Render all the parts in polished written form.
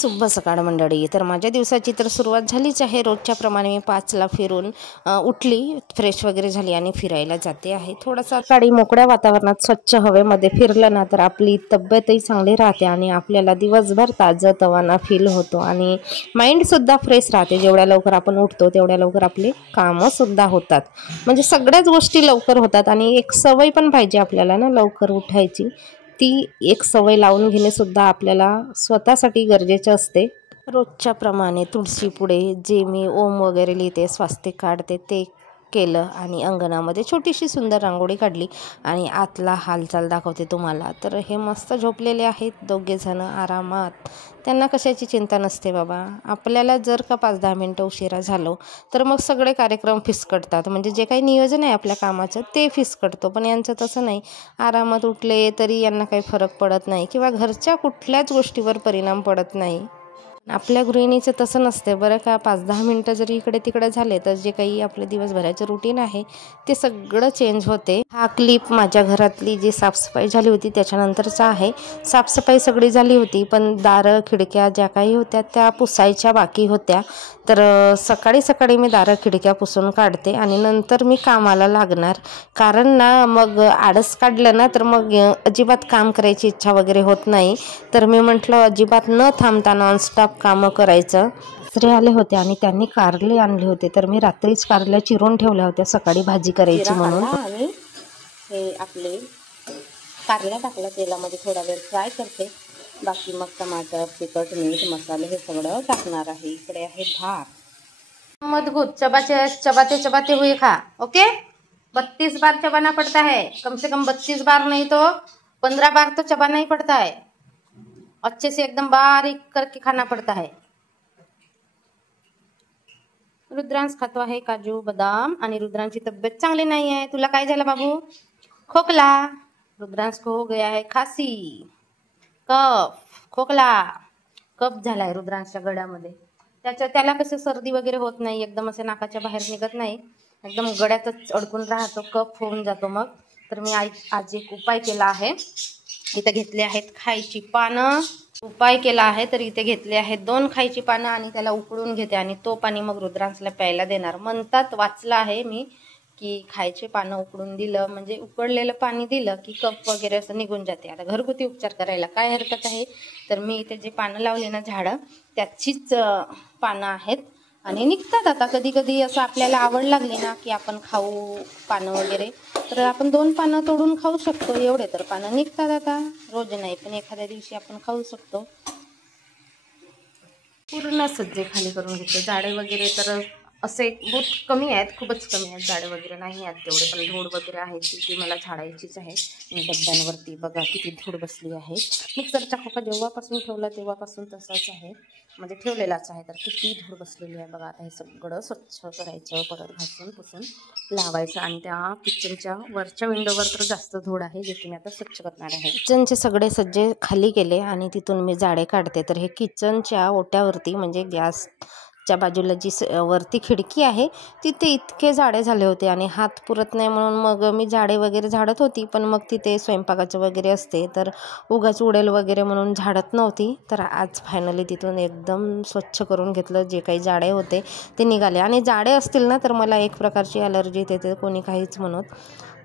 शुभ सकाळ मंडळी. तर माझ्या दिवसाची तर सुरुवात झालीच आहे. रोजच्या प्रमाणे मी 5ला फिरून उठली, फ्रेश वगैरे झाली आणि फिरायला जाते आहे. थोडासा सकाळी मोकळ्या वातावरणात स्वच्छ हवेमध्ये फिरलं ना तर आपली तब्येतही चांगली राहते आणि आपल्याला दिवसभर ताजंतवाना फील होतो आणि माइंडसुद्धा फ्रेश राहते. जेवढ्या लवकर आपण उठतो तेवढ्या लवकर आपली कामंसुद्धा होतात, म्हणजे सगळ्याच गोष्टी लवकर होतात. आणि एक सवय पण पाहिजे आपल्याला ना लवकर उठायची. ती एक सवय लावून घेणे सुद्धा आपल्याला स्वतःसाठी गरजेचे असते. रोजच्या प्रमाणे तुळशी पुढे जे मी ओम वगैरे लिहिते, स्वास्तिक काढते ते केलं आणि अंगणामध्ये छोटीशी सुंदर रांगोळी काढली आणि आतला हालचाल दाखवते तुम्हाला. तर हे मस्त झोपलेले आहेत दोघेजण आरामात. त्यांना कशाची चिंता नसते बाबा. आपल्याला जर का 5-10 मिनटं उशिरा झालो तर मग सगळे कार्यक्रम फिसकटतात, म्हणजे जे काही नियोजन आहे आपल्या कामाचं ते फिसकटतो. पण यांचं तसं नाही. आरामात उठले तरी यांना काही फरक पडत नाही किंवा घरच्या कुठल्याच गोष्टीवर परिणाम पडत नाही. आपल्या गृहिणीचं तसं नसते बरं का. 5-10 मिनटं जरी इकडे तिकडे झाले तर जे काही आपले दिवसभराचं रुटीन आहे ते सगळं चेंज होते. हा क्लिप माझ्या घरातली जी साफसफाई झाली होती त्याच्यानंतरचा आहे. साफसफाई सगळी झाली होती पण दारं खिडक्या ज्या काही होत्या त्या पुसायच्या बाकी होत्या. तर सकाळी सकाळी मी दारं खिडक्या पुसून काढते आणि नंतर मी कामाला लागणार. कारण ना मग आळस काढलं ना तर मग अजिबात काम करायची इच्छा वगैरे होत नाही. तर मी म्हटलं अजिबात न थांबता नॉनस्टॉप कामं करायचं. सासरे आले होते आणि त्यांनी कारले आणले होते, तर मी रात्रीच कारल्या चिरून ठेवल्या होत्या सकाळी भाजी करायची म्हणून. आणि हे आपले कारल्या टाकल्या तेलामध्ये थोडा वेळ फ्राय करते. बाकी मग टमाटर, तिखट, मीठ, मसाले हे सगळं टाकणार आहे. इकडे आहे भात. मत घुस चबाते चबाते हुए खा. ओके, 32 बार चबाना पड़ता है, कम से कम 32 बार नहीं तो 15 बार तो चबाना ही पड़ता है. अच्छे से एकदम बारीक करके खाना पड़ता है. रुद्रांश खातो आहे काजू बदाम आणि रुद्रांची तब्येत चांगली नाही आहे. तुला काय झालं बाबू? खोकला. रुद्रांश को हो गया है खासी, कफ, खोकला. कफ झालाय रुद्रांशच्या गळ्यामध्ये. त्याला कसं सर्दी वगैरे होत नाही, एकदम असे नाकाच्या बाहेर निघत नाही, एकदम गळ्यातच अडकून राहतो, कफ होऊन जातो मग. तर मी आज एक उपाय केला आहे. इथे घेतले आहेत खायची पानं. उपाय केला आहे तर इथे घेतले आहेत 2 खायची पानं आणि त्याला उकळून घेते आणि तो पाणी मग रुद्रांशला प्यायला देणार. म्हणतात वाचलं आहे मी की खायचे पानं उकळून दिलं म्हणजे उकळलेलं पाणी दिलं की कफ वगैरे असं निघून जाते. आता घरगुती उपचार करायला काय हरकत आहे. तर मी इथे जे पानं लावले ना झाडं त्याचीच पानं आहेत आणि निघतात. आता कधी कधी असं आपल्याला आवड लागली ना की आपण खाऊ पानं वगैरे, तर आपण 2 पानं तोडून खाऊ शकतो. एवढे तर पानं निघतात. आता रोज नाही पण एखाद्या दिवशी आपण खाऊ शकतो. पूर्ण सज्जे खाली करून घेतो. झाडे वगैरे तर असे बहुत कमी आहेत, खूपच कमी आहेत. झाडे वगैरे नाही आहेत तेवढे, पण धूळ वगैरे आहे ती मला झाडायचीच आहे. आणि डब्यांवरती बघा किती धूळ बसली आहे. मिक्सरचा खोका जेव्हापासून ठेवला तेव्हापासून तसाच आहे, म्हणजे ठेवलेलाच आहे. तर किती धूळ बसलेली आहे बघा. आता हे सगळं स्वच्छ करायचं, परत घासून पुसून लावायचं. आणि त्या किचनच्या वरच्या विंडोवर तर जास्त धूळ आहे जे की मी आता स्वच्छ करणार आहे. किचनचे सगळे सज्जे खाली केले आणि तिथून मी झाडे काढते. तर हे किचनच्या ओट्यावरती म्हणजे गॅसच्या बाजूला जी वरती खिडकी आहे तिथे इतके झाडे झाले होते आणि हात पुरत नाही म्हणून मग मी झाडे वगैरे झाडत होती. पण मग तिथे स्वयंपाकाचं वगैरे असते तर उगाच उडेल वगैरे म्हणून झाडत नव्हती. तर आज फायनली तिथून एकदम स्वच्छ करून घेतलं. जे काही झाडे होते ते निघाले. आणि झाडे असतील ना तर मला एक प्रकारची ॲलर्जी येते, कोणी काहीच म्हणत.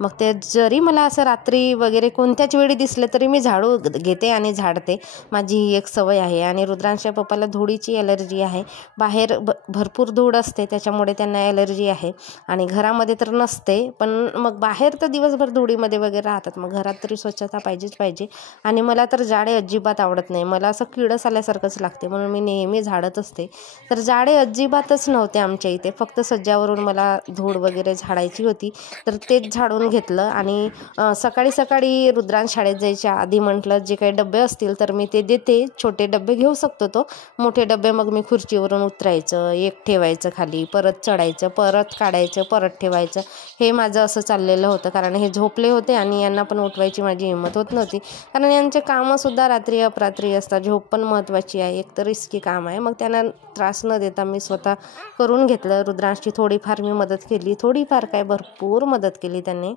मग ते जरी मला असं रात्री वगैरे कोणत्याच वेळी दिसलं तरी मी झाडू घेते आणि झाडते. माझी ही एक सवय आहे. आणि रुद्रांशच्या पप्पाला धुळीची ॲलर्जी आहे. बाहेर भरपूर धूळ असते त्याच्यामुळे त्यांना ॲलर्जी आहे. आणि घरामध्ये तर नसते, पण मग बाहेर तर दिवसभर धुळीमध्ये वगैरे राहतात. मग घरात तरी स्वच्छता पाहिजेच पाहिजे. आणि मला तर झाडे अजिबात आवडत नाही. मला असं किडस आल्यासारखंच लागते म्हणून मी नेहमी झाडत असते. तर झाडे अजिबातच नव्हते आमच्या इथे, फक्त सज्जावरून मला धूळ वगैरे झाडायची होती तर तेच झाडून घेतलं. आणि सकाळी सकाळी रुद्रांश शाळेत जायच्या आधी म्हटलं जे काही डबे असतील तर मी ते देते. छोटे डबे घेऊ शकतो तो, मोठे डबे मग मी खुर्चीवरून उतरायचं, एक ठेवायचं खाली, परत चढायचं, परत काढायचं, परत ठेवायचं. हे माझं असं चाललेलं होतं. कारण हे झोपले होते आणि यांना पण उठवायची माझी हिंमत होत नव्हती. कारण यांचे कामंसुद्धा रात्री अपरात्री असतात. झोप पण महत्त्वाची आहे, एक तर रिस्की काम आहे. मग त्यांना त्रास न देता मी स्वतः करून घेतलं. रुद्रांशची थोडीफार मी मदत केली, थोडीफार काय भरपूर मदत केली त्यांनी.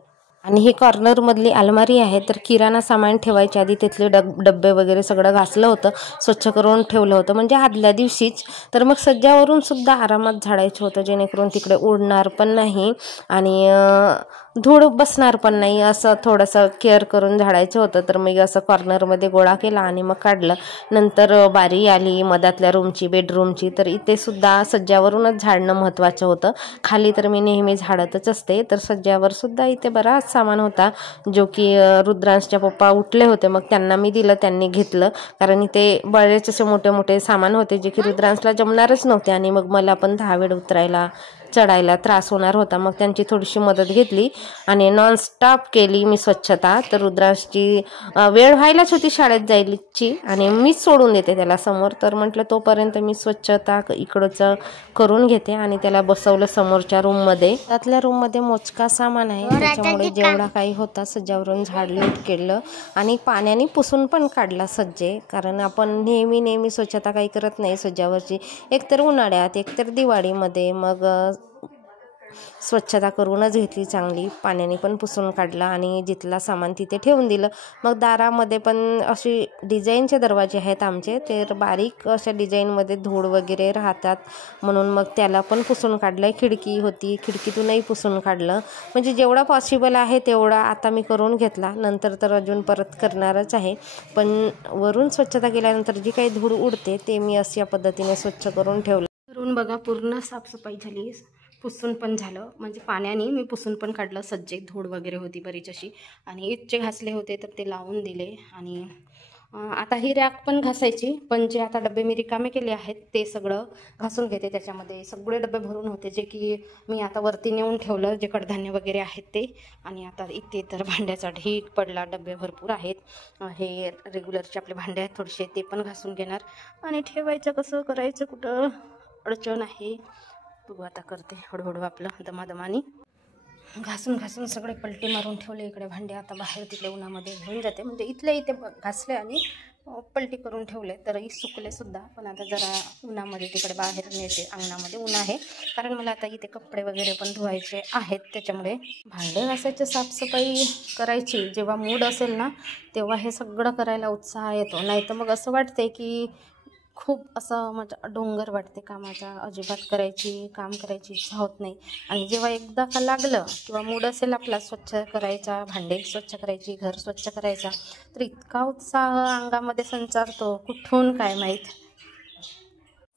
आणि ही कॉर्नरमधली अलमारी आहे, तर किराणा सामान ठेवायच्या आधी तिथले डब्बे वगैरे सगळं घासलं होतं, स्वच्छ करून ठेवलं होतं, म्हणजे आदल्या दिवशीच. तर मग सज्जावरून सुद्धा आरामात झाडायचं होतं, जेणेकरून तिकडे उडणार पण नाही आणि धूळ बसणार पण नाही, असं थोडंसं केअर करून झाडायचं होतं. तर मी असं कॉर्नरमध्ये गोळा केला आणि मग काढलं. नंतर बारी आली मधातल्या रूमची, बेडरूमची, तर इथे सुद्धा सज्जावरूनच झाडणं महत्त्वाचं होतं. खाली तर मी नेहमी झाडतच असते, तर सज्जावर सुद्धा इथे बराच सामान होता, जो की रुद्रांशच्या पप्पा उठले होते, मग त्यांना मी दिलं, त्यांनी घेतलं. कारण इथे बरेच असे मोठे मोठे सामान होते जे की रुद्रांशला जमणारच नव्हते आणि मग मला पण 10 वेळ उतरायला चढायला त्रास होणार होता. मग त्यांची थोडीशी मदत घेतली आणि नॉनस्टॉप केली मी स्वच्छता. तर रुद्रांशची वेळ व्हायलाच होती शाळेत जायची आणि मीच सोडून देते त्याला समोर. तर म्हटलं तोपर्यंत मी स्वच्छता इकडचं करून घेते आणि त्याला बसवलं समोरच्या रूममध्ये. त्यातल्या रूममध्ये मोजका सामान आहे, त्याच्यामुळे जेवढा काही होता सज्जावरून झाडलोट केलं आणि पाण्याने पुसून पण काढला सज्जे. कारण आपण नेहमी स्वच्छता काही करत नाही सज्जावरची, एकतर उन्हाळ्यात एकतर दिवाळीमध्ये. मग स्वच्छता करूनच घेतली चांगली, पाण्याने पण पुसून काढला आणि जिथला सामान तिथे ठेवून दिलं. मग दारामध्ये पण अशी डिझाईनचे दरवाजे आहेत आमचे, तर बारीक अशा डिझाईनमध्ये धूळ वगैरे राहतात, म्हणून मग त्याला पण पुसून काढलं. खिडकी होती, खिडकीतूनही पुसून काढलं. म्हणजे जेवढा पॉसिबल आहे तेवढा आता मी करून घेतला. नंतर तर अजून परत करणारच आहे, पण वरून स्वच्छता केल्यानंतर जी काही धूळ उडते ते मी अशा पद्धतीने स्वच्छ करून ठेवलं. वरून बघा पूर्ण साफसफाई झाली, पुसून पण झालं, म्हणजे पाण्याने मी पुसून पण काढलं. सज्जे धूळ वगैरे होती बरीच अशी आणि इथचे घासले होते तर ते लावून दिले. आणि आता ही रॅक पण घासायची, पण जे आता डबे मी रिकामे केले आहेत ते सगळं घासून घेते. त्याच्यामध्ये सगळे डबे भरून होते, जे की मी आता वरती नेऊन ठेवलं, जे कडधान्य वगैरे आहेत ते. आणि आता इथे तर भांड्याचा ढीग पडला, डबे भरपूर आहेत. हे रेग्युलरचे आपले भांडे आहेत थोडेसे, ते पण घासून घेणार. आणि ठेवायचं कसं, करायचं कुठं, अडचण आहे. तू आता करते हळूहळू आपलं दमादमानी. घासून सगळे पलटी मारून ठेवले इकडे भांडे. आता बाहेर तिकडे उन्हामध्ये घेऊन जाते, म्हणजे इथले इथे घासले आणि पलटी करून ठेवले, तरी सुकले सुद्धा. पण आता जरा उन्हामध्ये तिकडे बाहेर नेते, अंगणामध्ये ऊन आहे, कारण मला आता इथे कपडे वगैरे पण धुवायचे आहेत. त्याच्यामुळे भांडे घासायची साफसफाई करायची जेव्हा मूड असेल ना, तेव्हा हे सगळं करायला उत्साह येतो. नाही तर मग असं वाटते की खूप असं म्हणजे डोंगर वाटते कामाचा, अजिबात काम करायची इच्छा होत नाही. आणि जेव्हा एकदा का लागलं किंवा मूड असेल आपला स्वच्छ करायचा, भांडे स्वच्छ करायची, घर स्वच्छ करायचा, तर इतका उत्साह अंगामध्ये संचारतो, कुठून काय माहीत.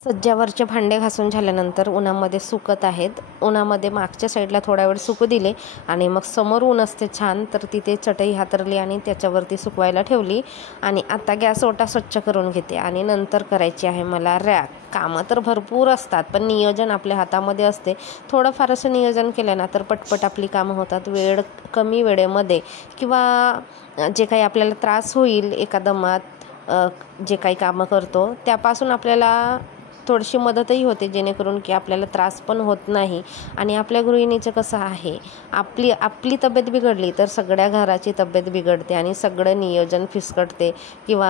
सज्जावरचे भांडे घासून झाल्यानंतर उन्हामध्ये सुकत आहेत. उन्हामध्ये मागच्या साईडला थोडा वेळ सुकू दिले आणि मग समोर ऊन असते छान, तर तिथे चटई हातरली आणि त्याच्यावरती सुकवायला ठेवली. आणि आता गॅस ओटा स्वच्छ करून घेते आणि नंतर करायची आहे मला रॅक. कामं तर भरपूर असतात, पण नियोजन आपल्या हातामध्ये असते. थोडंफार असं नियोजन केलं ना तर पटपट आपली कामं होतात. कमी वेळेमध्ये किंवा जे काही आपल्याला त्रास होईल एकदमात जे काही कामं करतो त्यापासून आपल्याला थोडीशी मदतही होते, जेणेकरून की आपल्याला त्रास पण होत नाही. आणि आपल्या गृहिणीचं कसं आहे, आपली तब्येत बिघडली तर सगळ्या घराची तब्येत बिघडते आणि सगळं नियोजन फिसकटते, किंवा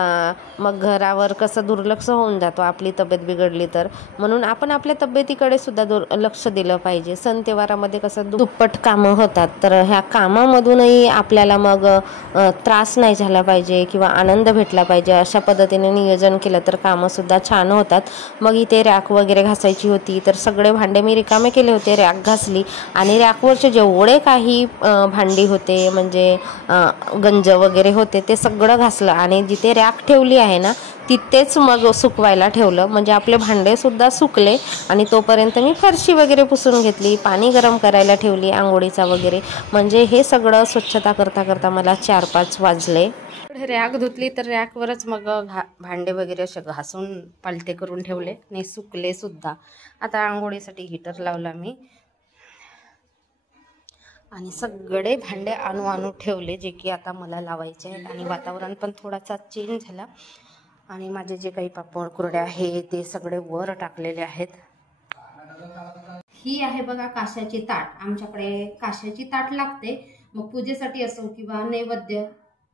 मग घरावर कसं दुर्लक्ष होऊन जातो आपली तब्येत बिघडली तर. म्हणून आपण आपल्या तब्येतीकडे सुद्धा लक्ष दिलं पाहिजे. सण त्योहारामध्ये कसं दुप्पट कामं होतात, तर ह्या कामामधूनही आपल्याला मग त्रास नाही झाला पाहिजे किंवा आनंद भेटला पाहिजे. अशा पद्धतीने नियोजन केलं तर कामंसुद्धा छान होतात. मग इथे रॅक वगैरे घासायची होती, तर सगळे भांडे मी रिकामे केले होते, रॅक घासली आणि रॅकवरचे जेवढे काही भांडी होते, म्हणजे गंज वगैरे होते, ते सगळं घासलं. आणि जिथे रॅक ठेवली आहे ना तिथेच मग सुकवायला ठेवलं, म्हणजे आपले भांडेसुद्धा सुकले. आणि तोपर्यंत मी फरशी वगैरे पुसून घेतली, पाणी गरम करायला ठेवली आंघोळीचा वगैरे. म्हणजे हे सगळं स्वच्छता करता करता मला 4-5 वाजले. रॅक धुतली तर रॅकवरच मग भांडे वगैरे असे घासून पालते करून ठेवले, नाही सुकले सुद्धा. आता आंघोळीसाठी हीटर लावला मी आणि सगळे भांडे आणू ठेवले, जे की आता मला लावायचे आहेत. आणि वातावरण पण थोडासा चेंज झाला आणि माझे जे काही पापड कुरड्या आहे ते सगळे वर टाकलेले आहेत. ही आहे बघा काश्याची ताट. आमच्याकडे काश्याची ताट लागते, मग पूजेसाठी असो किंवा नैवेद्य.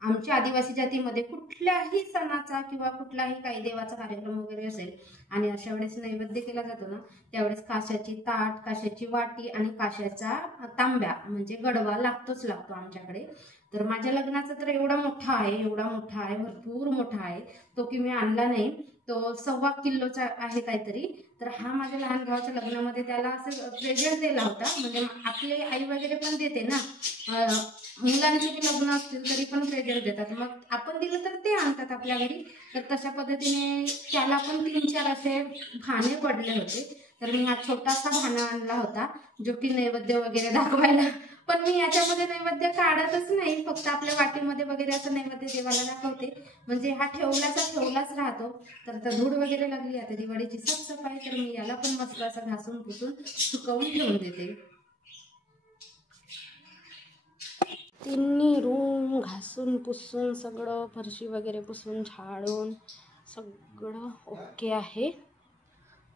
आमच्या आदिवासी जातीमध्ये कुठल्याही सणाचा किंवा कुठलाही काही देवाचा कार्यक्रम वगैरे असेल आणि अशा वेळेस ज्यावेळेस नैवेद्य केला जातो ना त्यावेळेस काशाची ताट, काशाची वाटी आणि काशाचा तांब्या म्हणजे गडवा लागतो आमच्याकडे. तर माझ्या लग्नाचा तर एवढा मोठा आहे, भरपूर मोठा आहे. तो की मी आणला नाही, तो 1.25 किलोचा आहे काहीतरी. तर हा माझ्या लहान भावाच्या लग्नामध्ये त्याला असं प्रेझेंट दिला होता. म्हणजे आपले आई वगैरे पण देते ना, मुलांचे लग्न असतील तरी पण प्रेझेंट देतात, मग आपण दिलं तर ते आणतात आपल्या घरी. तर तशा पद्धतीने त्याला पण 3-4 असे भाणे पडले होते. तर मी हा छोटासा भाणा आणला होता जो की नैवेद्य वगैरे दाखवायला. पण मी याच्यामध्ये नैवेद्य काढतच नाही, फक्त आपल्या वाटीमध्ये वगैरे असं नैवेद्य देवाला दाखवते. म्हणजे हा ठेवलाच राहतो. तर धूळ वगैरे लागली आता दिवाळीची साफसफाई, तर मी याला पण मस्त असं घासून पुसून सुकवून ठेवून देते. तिन्ही रूम घासून पुसून सगळं फरशी वगैरे पुसून झाडून सगळं ओके आहे.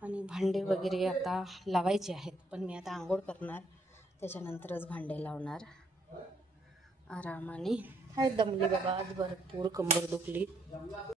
आणि भांडे वगैरे आता लावायचे आहेत, पण मी आता आंघोळ करणार त्याच्यानंतरच भांडे लावणार आरामाने. काय दमली बाबा, आज भरपूर कंबर दुखली.